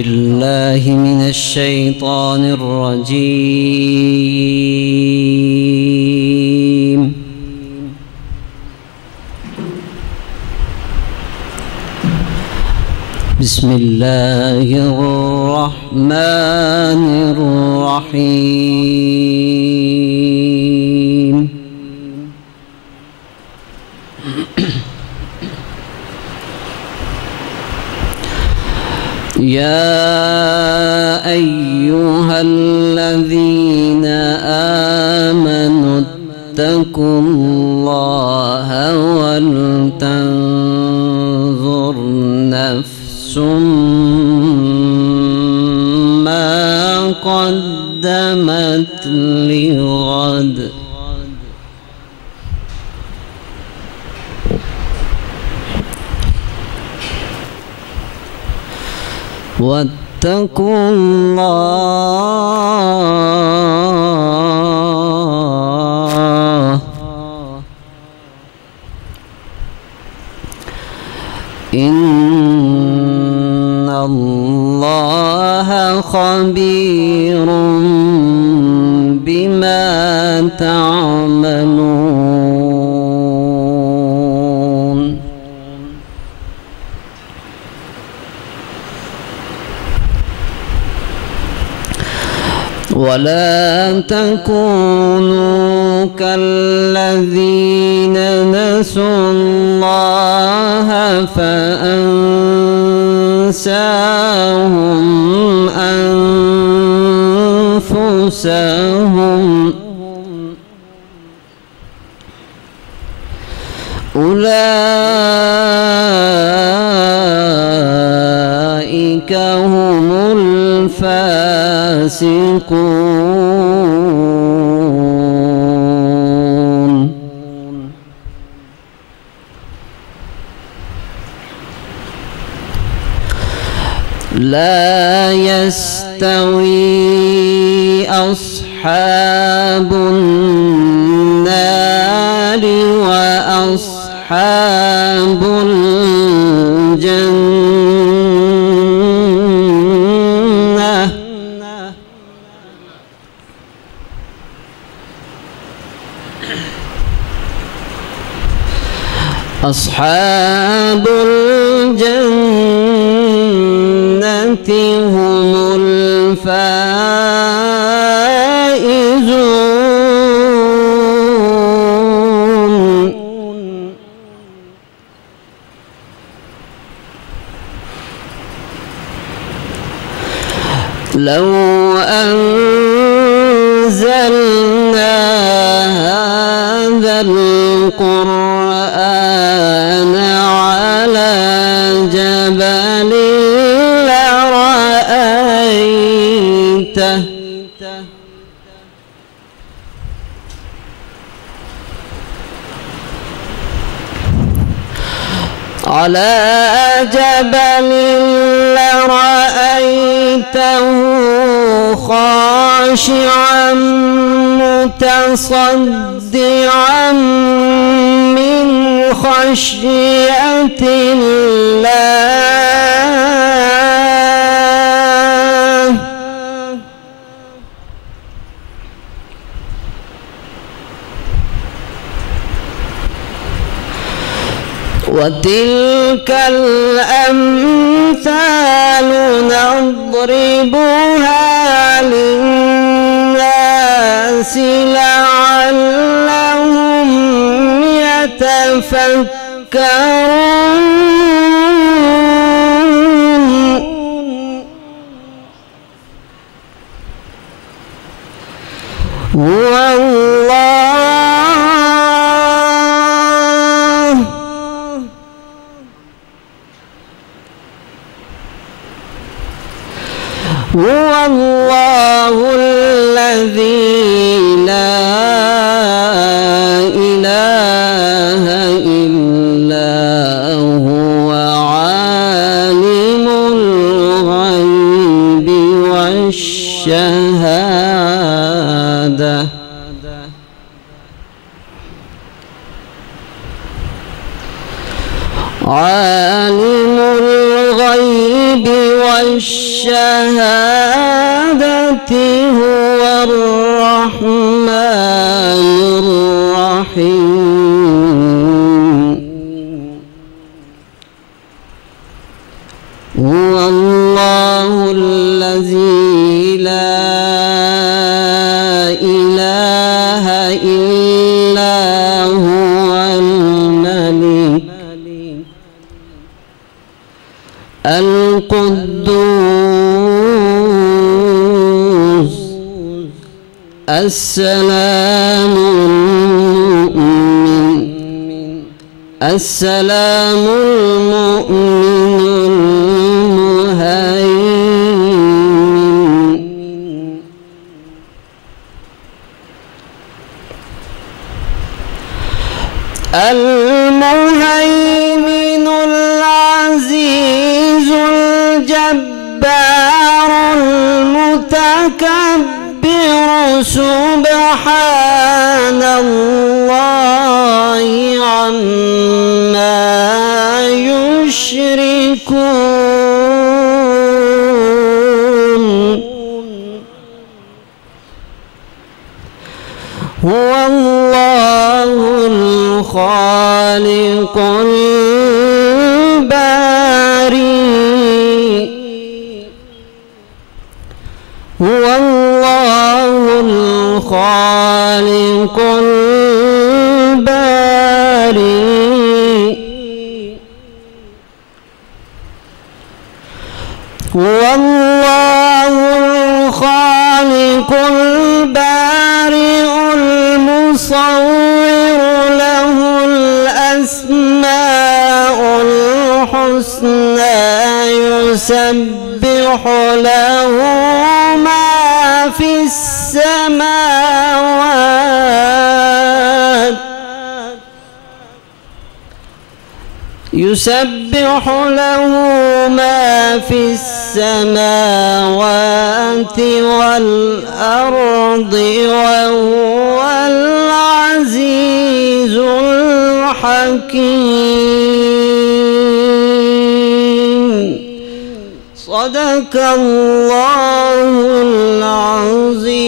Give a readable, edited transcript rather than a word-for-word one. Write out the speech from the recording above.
بالله من الشيطان الرجيم. بسم الله الرحمن الرحيم. يا أيها الذين آمنوا اتقوا الله ولتنظر نفس ما قدمت لغد واتقوا الله إن الله خبير بما تعملون. ولا تكونوا كالذين نسوا الله فأنساهم أنفسهم أولئك هم الفاسقون. لا يستوي أصحاب النار وأصحاب الجنة أصحاب الجنة هم الفائزون. لو أنزلنا هذا القرآن على جبل لرأيته خاشعا متصدعا من خشية الله. وتلك الأمثال نضربها للناس لعلهم يتفكرون. هو الله الذي لا إله إلا هو عالم الغيب والشهادة. عالم الغيب والشهادة الشهادة هو الرحمن الرحيم. هو الله الذي لا إله إلا هو الملك القدوس السلام المؤمن المهيمن العزيز الجبار المتكبر سبحان الله عما يشركون. هو الله الخالق البارئ. هو الله الخالق البارئ. هو الله الخالق البارئ المصور له الأسماء الحسنى يسبح له ما في السماوات يسبح له ما في السماوات والأرض وهو العزيز الحكيم. صدق الله العظيم.